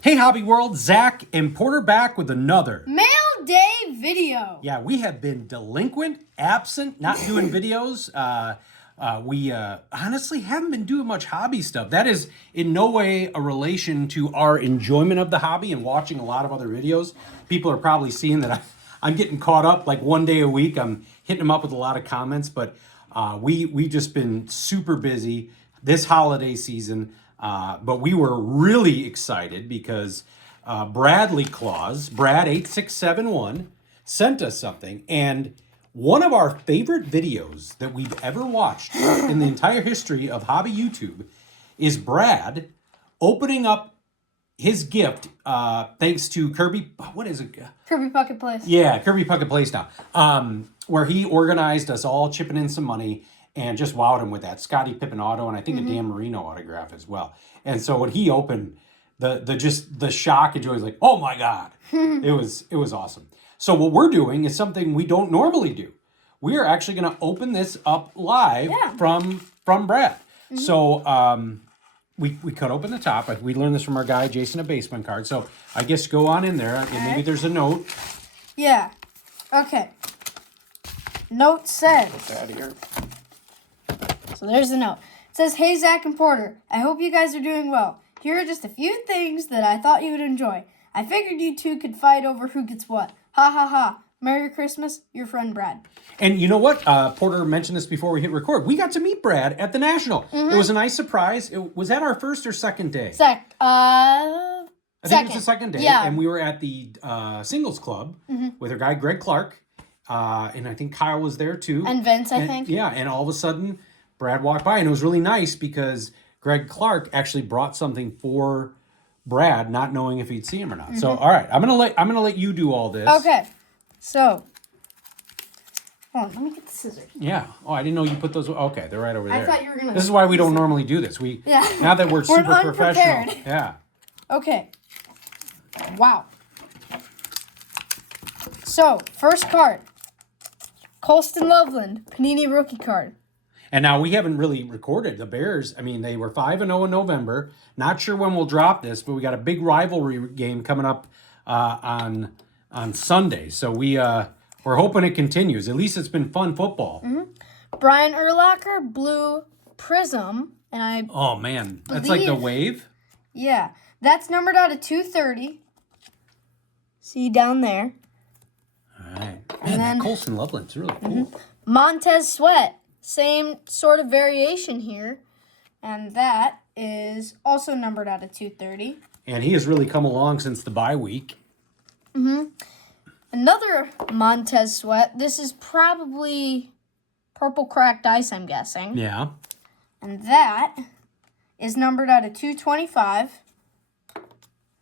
Hey Hobby World, Zach and Porter back with another Mail Day video. Yeah, we have been delinquent, absent, not doing videos. We honestly haven't been doing much hobby stuff. That is in no way a relation to our enjoyment of the hobby and watching a lot of other videos. People are probably seeing that I'm getting caught up like one day a week. I'm hitting them up with a lot of comments, but we've just been super busy this holiday season. But we were really excited because Bradley Claus, Brad8671, sent us something. And one of our favorite videos that we've ever watched in the entire history of hobby YouTube is Brad opening up his gift thanks to Kirby. What is it? Kirby Puckett Place. Yeah, Kirby Puckett Place now. Where he organized us all chipping in some money and just wowed him with that Scottie Pippen auto and I think a Dan Marino autograph as well. And so when he opened the shock and joy was like, oh my God, it was awesome. So what we're doing is something we don't normally do. We are actually going to open this up live from Brad. So we cut open the top. We learned this from our guy Jason at Basement Card. So I guess go on in there and maybe there's a note. Yeah. Okay. Note says. Get that here. So there's the note. It says, "Hey Zach and Porter, I hope you guys are doing well. Here are just a few things that I thought you would enjoy. I figured you two could fight over who gets what. Ha ha ha. Merry Christmas, your friend Brad." And you know what? Porter mentioned this before we hit record. We got to meet Brad at the National. It was a nice surprise. Was that our first or second day? I think it was the second day. Yeah. And we were at the Singles Club with our guy Greg Clark. And I think Kyle was there too. And Vince, I think. Yeah, and all of a sudden, Brad walked by. And it was really nice because Greg Clark actually brought something for Brad, not knowing if he'd see him or not. So, all right, I'm gonna let you do all this. Okay. So, hold on, let me get the scissors. Yeah. Oh, I didn't know you put those. Okay, they're right over there. I thought you were going to. This is why we don't normally do this. Now that we're super unprepared. professional. Yeah. Okay. Wow. So, first card. Colston Loveland, Panini rookie card. And now we haven't really recorded the Bears. I mean, they were 5-0 in November. Not sure when we'll drop this, but we got a big rivalry game coming up on Sunday. So we're hoping it continues. At least it's been fun football. Brian Urlacher, blue prism, and Oh man, that's like the wave. Yeah, that's numbered out of 230. See down there. All right, man, that Colston Loveland's really cool. Montez Sweat, same sort of variation here, and that is also numbered out of 230. And he has really come along since the bye week. Another Montez Sweat. This is probably purple cracked ice, I'm guessing. Yeah. And that is numbered out of 225.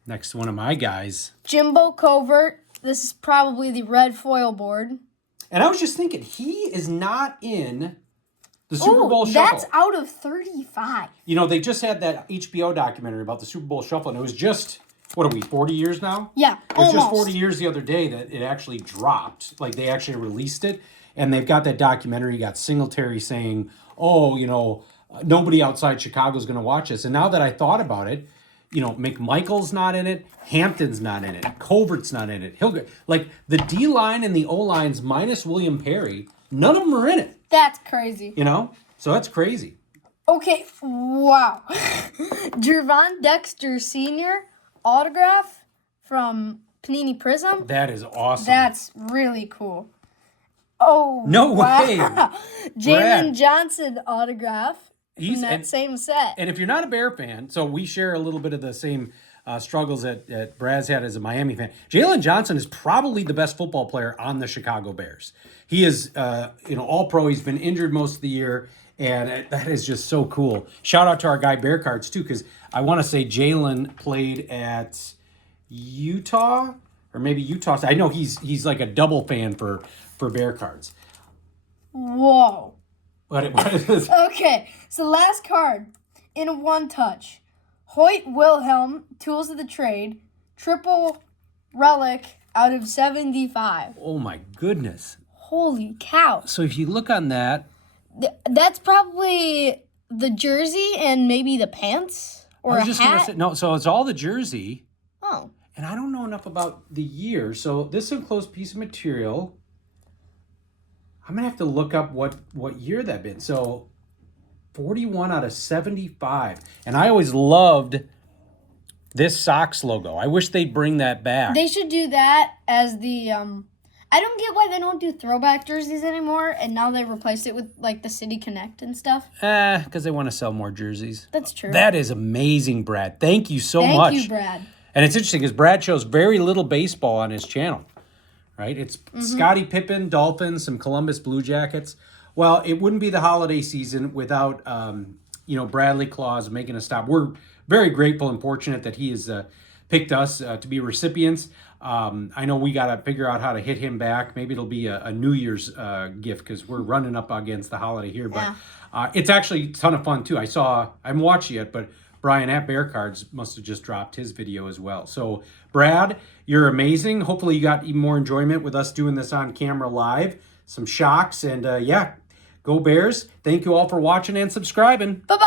Next to one of my guys. Jimbo Covert. This is probably the red foil board. And I was just thinking, he is not in the Super Bowl Shuffle. That's out of 35. You know, they just had that HBO documentary about the Super Bowl Shuffle, and it was just, what are we, 40 years now? Yeah, It was just almost. 40 years the other day that it actually dropped. Like, they actually released it, and they've got that documentary. You got Singletary saying, oh, you know, nobody outside Chicago is going to watch this. And now that I thought about it, you know, McMichael's not in it, Hampton's not in it, Covert's not in it. Like, the D-line and the O-lines minus William Perry, none of them are in it. That's crazy. You know? So that's crazy. Okay, wow. Jervon Dexter Sr. autograph from Panini Prism. That is awesome. That's really cool. Oh, No way. Jalen Johnson autograph He's in that same set. And if you're not a Bear fan, so we share a little bit of the same struggles that Brad's had as a Miami fan. Jalen Johnson is probably the best football player on the Chicago Bears. He is, all pro. He's been injured most of the year, and that is just so cool. Shout out to our guy Bear Cards too, because I want to say Jalen played at Utah or maybe Utah. I know he's like a double fan for Bear Cards. Whoa. What is this? Okay, so last card in a one touch. Hoyt Wilhelm, Tools of the Trade, triple relic out of 75. Oh my goodness. Holy cow. So if you look on that, That's probably the jersey and maybe the pants or I was a just hat. gonna say no. So it's all the jersey. Oh. And I don't know enough about the year. So this enclosed piece of material, I'm going to have to look up what year that been. So 41 out of 75. And I always loved this Sox logo. I wish they'd bring that back. They should do that as the I don't get why they don't do throwback jerseys anymore, and now they replace it with like the City Connect and stuff. Because they want to sell more jerseys. That's true. That is amazing, Brad. Thank you so much. Thank you, Brad. And it's interesting because Brad shows very little baseball on his channel, right? It's Scottie Pippen, Dolphins, some Columbus Blue Jackets. Well, it wouldn't be the holiday season without, Bradley Claus making a stop. We're very grateful and fortunate that he has picked us to be recipients. I know we got to figure out how to hit him back. Maybe it'll be a New Year's gift because we're running up against the holiday here. But it's actually a ton of fun, too. I haven't watched yet, but Brian at Bear Cards must have just dropped his video as well. So, Brad, you're amazing. Hopefully you got even more enjoyment with us doing this on camera live. Some shocks. And, go Bears. Thank you all for watching and subscribing. Bye-bye.